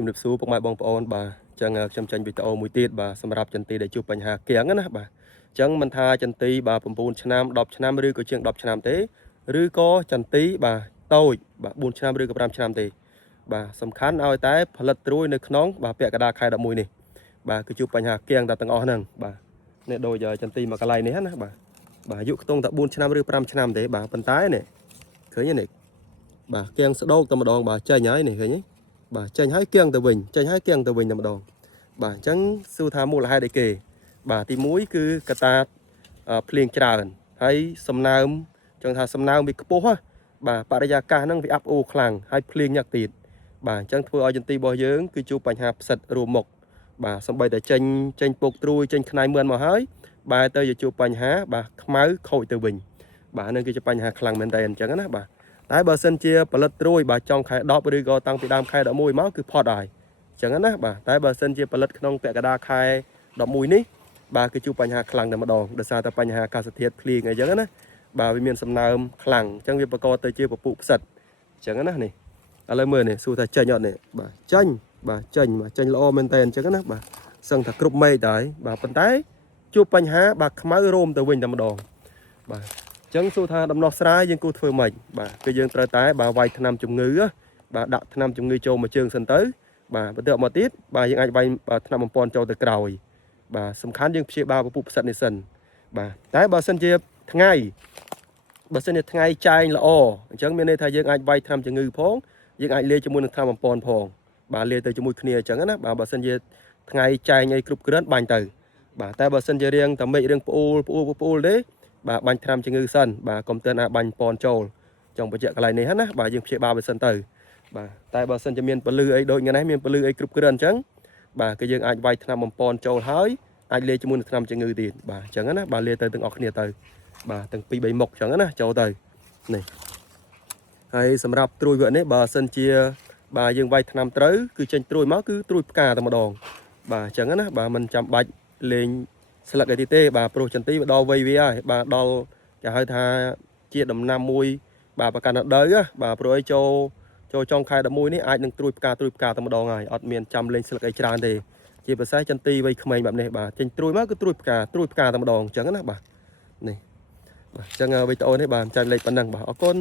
ជំរាបសួរពុកម៉ែបងប្អូនបាទចឹងខ្ញុំចាញ់វីដេអូមួយទៀតបាទសម្រាប់ចន្ទីដែលជួបបញ្ហាគៀងណាបាទចឹងមិនថាចន្ទីបាទ9ឆ្នាំ10ឆ្នាំឬក៏ជាង10ឆ្នាំទេឬក៏ចន្ទីបាទតូចបាទ4ឆ្នាំឬក៏5ឆ្នាំទេបាទសំខាន់ឲ្យតែផលិតត្រួយនៅក្នុងបាទពាក់កណ្ដាលខែ11នេះបាទគឺជួបបញ្ហាគៀងតែទាំងអស់ហ្នឹងបាទនេះដូចចន្ទីមកកន្លែងនេះណាបាទអាយុខ្ទង់តែ4ឆ្នាំឬ5ឆ្នាំទេបាទប៉ុន្តែនេះឃើញទេនេះបាទគៀងស្ដោកតែម្ដងបាទចេញហើយនេះឃើញទេបាទចេញហើយគៀងទៅវិញចេញហើយគៀងទៅវិញតែម្ដងបាទអញ្ចឹងសួរថាមូលហេតុអីគេបាទទី1គឺកត្តាភ្លៀងច្រើនហើយសំណើមចឹងថាសំណើមវាខ្ពស់ហ៎បាទបរិយាកាសហ្នឹងវាអាប់អួរខ្លាំងហើយភ្លៀងញឹកទៀតបាទអញ្ចឹងធ្វើឲ្យចន្ទីរបស់យើងគឺជួបបញ្ហាផ្សិតរួមមុខបាទសំបីតែចេញពុកត្រួយចេញខ្នាយមឿនមកហើយបែរទៅជួបបញ្ហាបាទខ្មៅខូចទៅវិញបាទហ្នឹងគឺជាបញ្ហាខ្លាំងមែនតើអញ្ចឹងណាបាទតែបើសិនជាផលិតត្រួយបាទចុងខែ10ឬក៏តាំងពីដើមខែ11មកគឺផុតហើយអញ្ចឹងណាបាទតែបើសិនជាផលិតក្នុងពាក់កណ្ដាលខែ11នេះបាទគឺជួបបញ្ហាខ្លាំងតែម្ដងដោយសារតែបញ្ហាអាកាសធាតុភ្លៀងអីចឹងណាបាទវាមានសំណើមខ្លាំងអញ្ចឹងវាបង្កទៅជាពពុះផ្សិតអញ្ចឹងណានេះឥឡូវមើលនេះសួរថាចេញអត់នេះបាទចេញល្អមែនតើអញ្ចឹងណាបាទសឹងថាគ្រប់មេឃដែរបាទប៉ុន្តែជួបបញ្ហាបាទខ្មៅរោមទៅវិញតែម្ដងបាទអញ្ចឹងសួរថាដំណោះស្រាយយើងគួរធ្វើម៉េចបាទគឺយើងត្រូវតែបាទវាយថ្នាំជំងឺបាទដាក់ថ្នាំជំងឺចូលមួយជើងសិនទៅបាទបន្ទាប់មកទៀតបាទយើងអាចវាយថ្នាំបំពន់ចូលទៅក្រោយបាទសំខាន់យើងព្យាបាលពពុះផ្សិតនេះសិនបាទតែបើសិនជាថ្ងៃចែងល្អអញ្ចឹងមានន័យថាយើងអាចវាយថ្នាំជំងឺផងយើងអាចលាយជាមួយនឹងថ្នាំបំពន់ផងបាទលាយទៅជាមួយគ្នាអញ្ចឹងណាបាទបើសិនជាថ្ងៃចែងអីគ្រប់គ្រាន់បាញ់ទៅបាទតែបើសិនជារៀងតែមេឃរៀងផ្អួលទេបាទបាញ់ថ្នាំជំងឺសិនបាទកុំទើបាញ់ពណ៌ចូលចង់បញ្ជាក់កន្លែងនេះណាបាទយើងព្យាបាលវាសិនទៅបាទតែបើសិនជាមានពលឺអីដូចថ្ងៃនេះមានពលឺអីគ្រប់គ្រាន់អញ្ចឹងបាទគឺយើងអាចវាយថ្នាំបំពន់ចូលហើយអាចលាយជាមួយនឹងថ្នាំជំងឺទៀតបាទអញ្ចឹងណាបាទលាយទៅទាំងអស់គ្នាទៅបាទទាំង2 3មុខអញ្ចឹងណាចូលទៅនេះហើយសម្រាប់ត្រួយវគ្គនេះបើសិនជាបាទយើងវាយថ្នាំត្រូវគឺចេញត្រួយមកគឺត្រួយផ្កាតែម្ដងបាទអញ្ចឹងណាបាទមិនចាំបាច់លេងស្លឹកអីទៀតទេបាទព្រោះចន្ទីវាដល់វ័យវាហើយបាទដល់គេហៅថាជាដំណាំមួយបាទប្រកាន់ដល់ដីបាទព្រោះអីចូលចុងខែ11នេះអាចនឹងត្រួយផ្កាតែម្ដងហើយអត់មានចាំលេងស្លឹកអីច្រើនទេជាពិសេសចន្ទីវ័យក្មេងបែបនេះបាទចេញត្រួយមកគឺត្រួយផ្កាតែម្ដងអញ្ចឹងណាបាទនេះបាទអញ្ចឹងវីដេអូនេះបាទចែកលេខប៉ុណ្ណឹងបាទអរគុណ